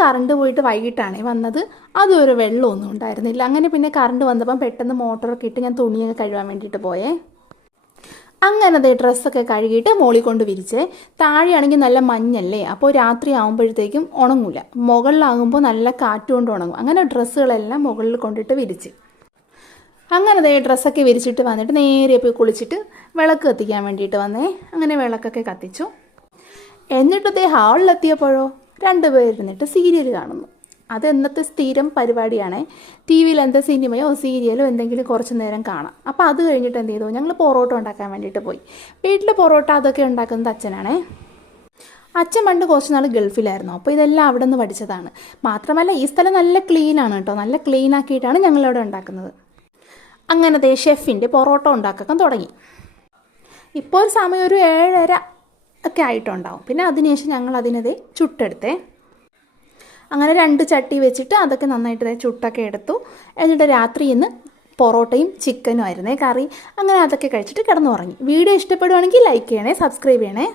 Current പോയിട്ട് വൈകിട്ടാണ് വന്നത്. അതൊരു വെള്ളമൊന്നും ഉണ്ടായിരുന്നില്ല. അങ്ങനെ പിന്നെ കറണ്ട് വന്നപ്പം പെട്ടെന്ന് മോട്ടറൊക്കെ ഇട്ട് ഞാൻ തുണിയൊക്കെ കഴുകാൻ വേണ്ടിയിട്ട് പോയേ. അങ്ങനെ അതേ ഡ്രസ്സൊക്കെ കഴുകിയിട്ട് മോളിൽ കൊണ്ട് വിരിച്ചേ. താഴെയാണെങ്കിൽ നല്ല മഞ്ഞല്ലേ, അപ്പോൾ രാത്രി ആകുമ്പോഴത്തേക്കും ഉണങ്ങില്ല. മുകളിലാകുമ്പോൾ നല്ല കാറ്റ് കൊണ്ട് ഉണങ്ങും. അങ്ങനെ ഡ്രസ്സുകളെല്ലാം മുകളിൽ കൊണ്ടിട്ട് വിരിച്ച്. അങ്ങനെ അതേ ഡ്രസ്സൊക്കെ വിരിച്ചിട്ട് വന്നിട്ട് നേരെ പോയി കുളിച്ചിട്ട് വിളക്ക് കത്തിക്കാൻ വേണ്ടിയിട്ട് വന്നേ. അങ്ങനെ വിളക്കൊക്കെ കത്തിച്ചു. എന്നിട്ട് അതേ ഹാളിലെത്തിയപ്പോഴോ 2 പേരിരുന്നിട്ട് സീരിയൽ കാണുന്നു. അത് എന്നത്തെ സ്ഥിരം പരിപാടിയാണേ. ടി വിയിൽ എന്താ സിനിമയോ സീരിയലോ എന്തെങ്കിലും കുറച്ച് നേരം കാണാം. അപ്പോൾ അത് കഴിഞ്ഞിട്ട് എന്ത് ചെയ്തു, ഞങ്ങൾ പൊറോട്ട ഉണ്ടാക്കാൻ വേണ്ടിയിട്ട് പോയി. വീട്ടിൽ പൊറോട്ട അതൊക്കെ ഉണ്ടാക്കുന്നത് അച്ഛനാണേ. അച്ഛൻ പണ്ട് കുറച്ച് നാൾ ഗൾഫിലായിരുന്നു. അപ്പോൾ ഇതെല്ലാം അവിടെ നിന്ന് പഠിച്ചതാണ്. മാത്രമല്ല ഈ സ്ഥലം നല്ല ക്ലീനാണ് കേട്ടോ. നല്ല ക്ലീൻ ആക്കിയിട്ടാണ് ഞങ്ങളിവിടെ ഉണ്ടാക്കുന്നത്. അങ്ങനത്തെ ഷെഫിൻ്റെ പൊറോട്ട ഉണ്ടാക്കാൻ തുടങ്ങി. ഇപ്പോൾ സമയം ഒരു 7:30 ഒക്കെ ആയിട്ടുണ്ടാവും. പിന്നെ അതിനുശേഷം ഞങ്ങൾ അതിനത് ചുട്ടെടുത്തേ. അങ്ങനെ 2 ചട്ടി വെച്ചിട്ട് അതൊക്കെ നന്നായിട്ട് ചുട്ടൊക്കെ എടുത്തു. എന്നിട്ട് രാത്രി ഇന്ന് പൊറോട്ടയും ചിക്കനും ആയിരുന്നേ കറി. അങ്ങനെ അതൊക്കെ കഴിച്ചിട്ട് കിടന്നുറങ്ങി. വീഡിയോ ഇഷ്ടപ്പെടുവാണെങ്കിൽ ലൈക്ക് ചെയ്യണേ, സബ്സ്ക്രൈബ് ചെയ്യണേ.